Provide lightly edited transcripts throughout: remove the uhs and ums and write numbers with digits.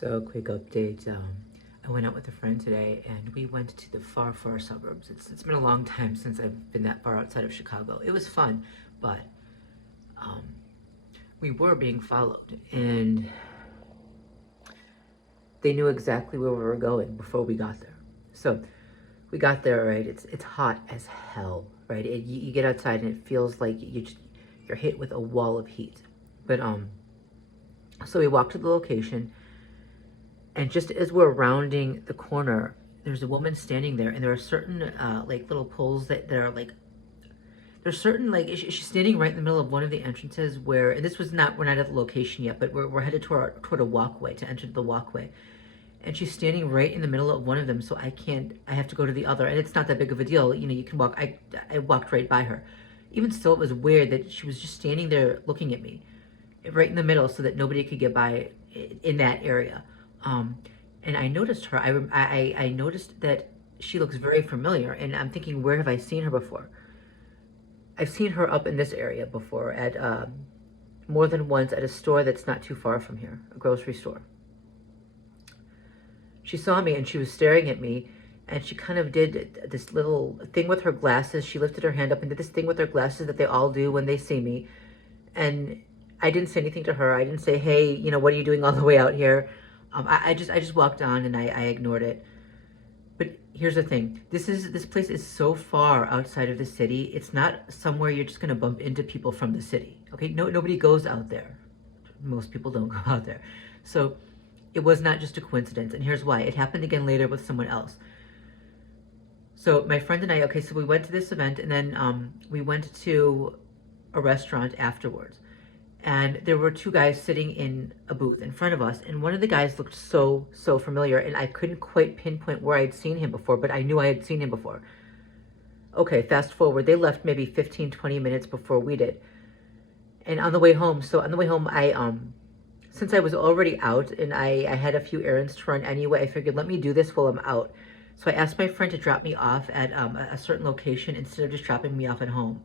So, quick update. I went out with a friend today and we went to the far, far suburbs. It's been a long time since I've been that far outside of Chicago. It was fun, but um, we were being followed and they knew exactly where we were going before we got there. So, we got there, right? It's hot as hell, right? You get outside and it feels like you're hit with a wall of heat. But so we walked to the location. And just as we're rounding the corner, there's a woman standing there, and there are certain like little poles that are like, there's certain like she's standing right in the middle of one of the entrances where, and this was not, we're not at the location yet, but we're headed toward a walkway to enter the walkway, and she's standing right in the middle of one of them, so I have to go to the other, and it's not that big of a deal, you know, you can walk. I walked right by her. Even still, it was weird that she was just standing there looking at me, right in the middle, so that nobody could get by in that area. And I noticed her. I noticed that she looks very familiar, and I'm thinking, where have I seen her before? I've seen her up in this area before at more than once at a store that's not too far from here, a grocery store. She saw me and she was staring at me, and she kind of did this little thing with her glasses. She lifted her hand up and did this thing with her glasses that they all do when they see me. And I didn't say anything to her. I didn't say, hey, you know, what are you doing all the way out here? I just walked on and I ignored it. But here's the thing. This place is so far outside of the city. It's not somewhere you're just gonna bump into people from the city. Okay, nobody goes out there. Most people don't go out there. So it was not just a coincidence. And here's why. It happened again later with someone else. So my friend and I, okay, so we went to this event, and then we went to a restaurant afterwards. And there were two guys sitting in a booth in front of us, and one of the guys looked so familiar, and I couldn't quite pinpoint where I'd seen him before, but I knew I had seen him before. Okay, fast forward, they left maybe 15-20 minutes before we did. And on the way home, I since I was already out and I had a few errands to run anyway, I figured, let me do this while I'm out. So I asked my friend to drop me off at a certain location instead of just dropping me off at home.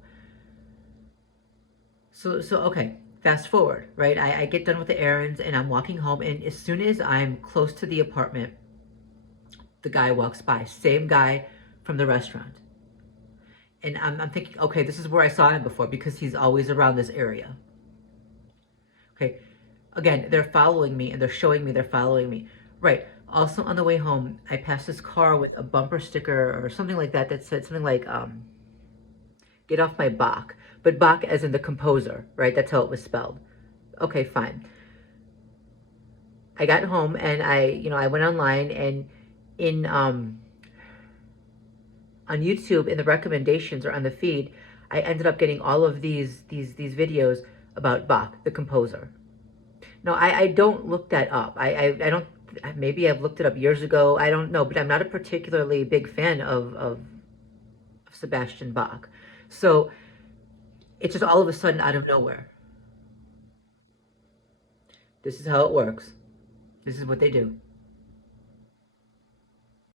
So okay. Fast forward, right? I get done with the errands and I'm walking home, and as soon as I'm close to the apartment, the guy walks by, same guy from the restaurant. And I'm thinking, okay, this is where I saw him before because he's always around this area. Okay, again, they're following me and they're showing me they're following me. Right, also on the way home, I passed this car with a bumper sticker or something like that that said something like, get off my Bach. But Bach as in the composer, right? That's how it was spelled. Okay, fine. I got home and I went online, and in on YouTube in the recommendations or on the feed, I ended up getting all of these videos about Bach, the composer. No, I don't look that up. I don't, maybe I've looked it up years ago. I don't know, but I'm not a particularly big fan of Sebastian Bach. So it's just all of a sudden out of nowhere. This is how it works. This is what they do.